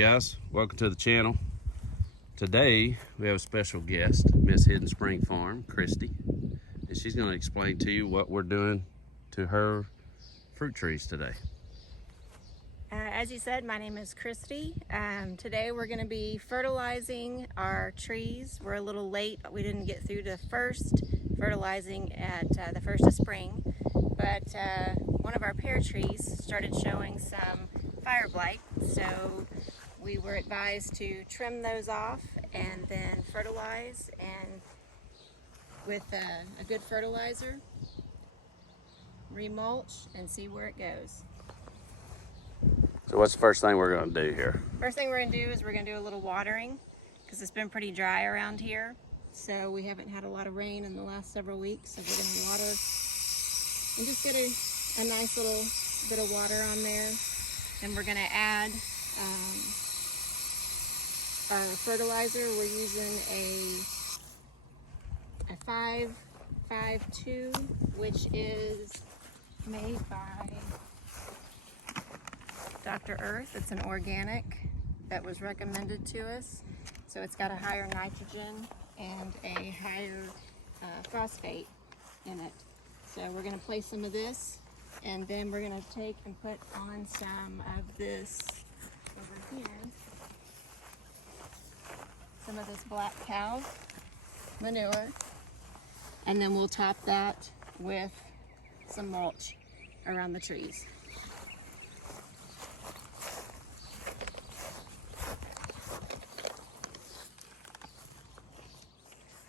guys, welcome to the channel. Today we have a special guest, Miss Hidden Spring Farm, Christy, and she's going to explain to you what we're doing to her fruit trees today. As you said, my name is Christy. Today we're going to be fertilizing our trees. We're a little late. We didn't get through to first fertilizing at the first of spring, but one of our pear trees started showing some fire blight, so we were advised to trim those off and then fertilize, and with a good fertilizer, remulch and see where it goes. So what's the first thing we're going to do here? First thing we're going to do is we're going to do a little watering because it's been pretty dry around here. So we haven't had a lot of rain in the last several weeks. So we're going to water and just get a nice little bit of water on there. Then we're going to add our fertilizer. We're using a 552, which is made by Dr. Earth. It's an organic that was recommended to us. So it's got a higher nitrogen and a higher phosphate in it. So we're going to place some of this, and then we're going to take and put on some of this over here. Some of this black cow manure, and then we'll top that with some mulch around the trees.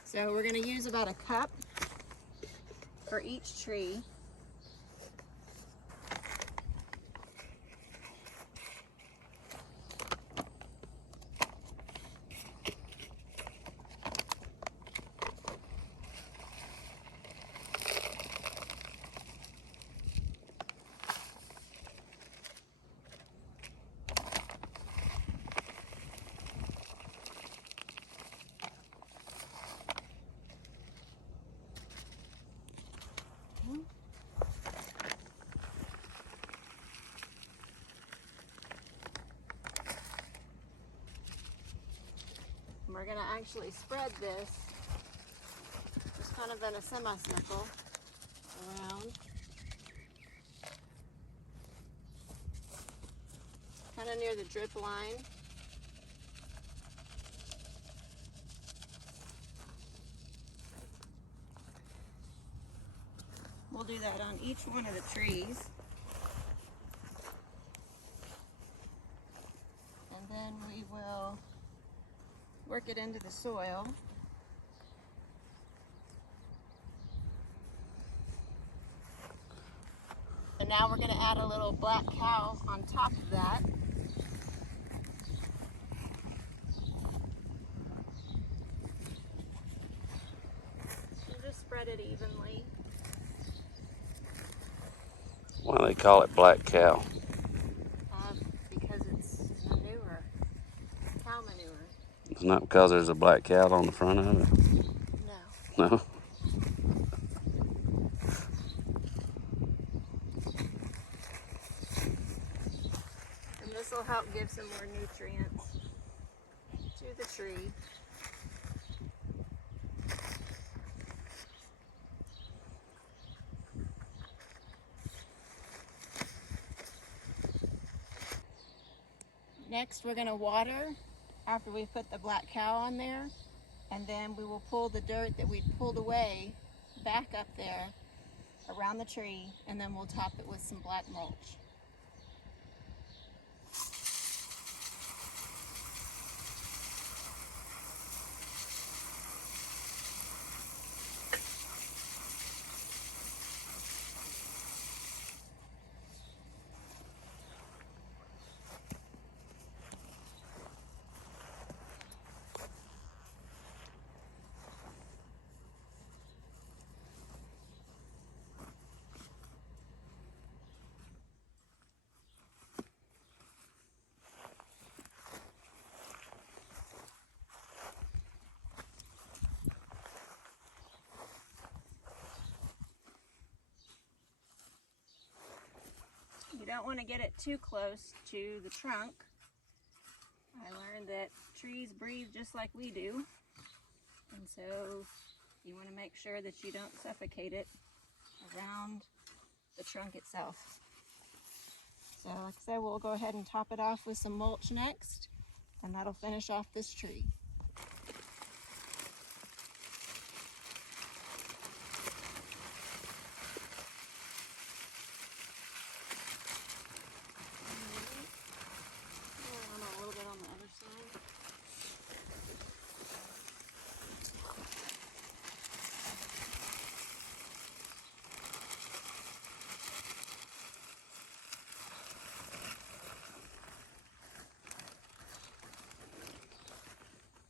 So we're going to use about a cup for each tree. We're going to actually spread this just kind of in a semicircle around, kind of near the drip line. We'll do that on each one of the trees. And then we will work it into the soil. And now we're going to add a little black cow on top of that. And just spread it evenly. Why do they call it black cow? Because it's manure, cow manure. It's not because there's a black cow on the front of it? No. No? And this will help give some more nutrients to the tree. Next, we're going to water after we put the black cow on there, and then we will pull the dirt that we pulled away back up there around the tree, and then we'll top it with some black mulch. You don't want to get it too close to the trunk trees breathe just like we do. And so you want to make sure that you don't suffocate it around the trunk itself. So like I said, we'll go ahead and top it off with some mulch next, and that'll finish off this tree. A little bit on the other side.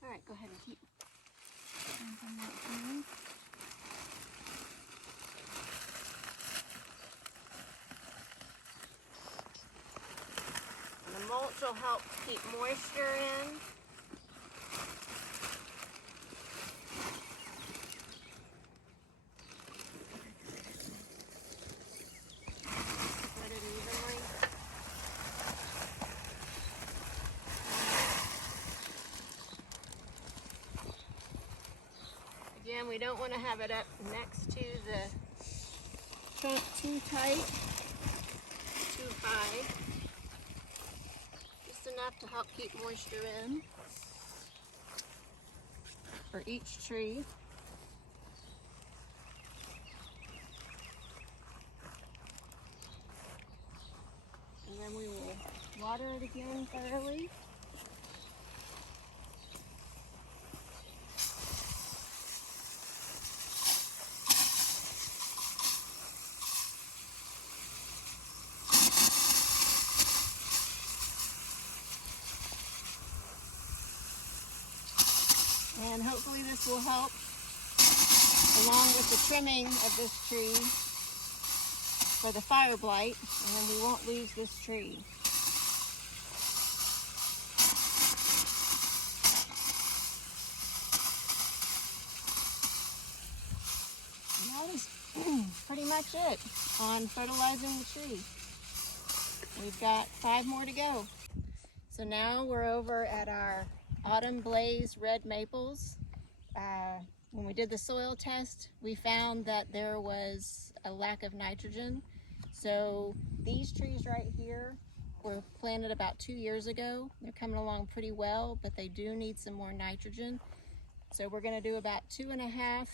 All right, go ahead and keep dumping that in. And the mulch will help keep moisture in. Spread it evenly. Again, we don't want to have it up next to the trunk too tight, too high. Just enough to help keep moisture in for each tree. And then we will water it again thoroughly. And hopefully this will help, along with the trimming of this tree, for the fire blight, and then we won't lose this tree. And that is pretty much it on fertilizing the tree. We've got 5 more to go. So now we're over at our Autumn Blaze red maples. When we did the soil test, we found that there was a lack of nitrogen. So these trees right here were planted about 2 years ago. They're coming along pretty well, but they do need some more nitrogen. So we're gonna do about 2.5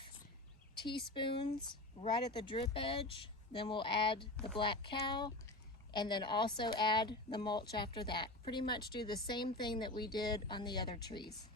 teaspoons right at the drip edge. Then we'll add the black cow, and then also add the mulch after that. Pretty much do the same thing that we did on the other trees.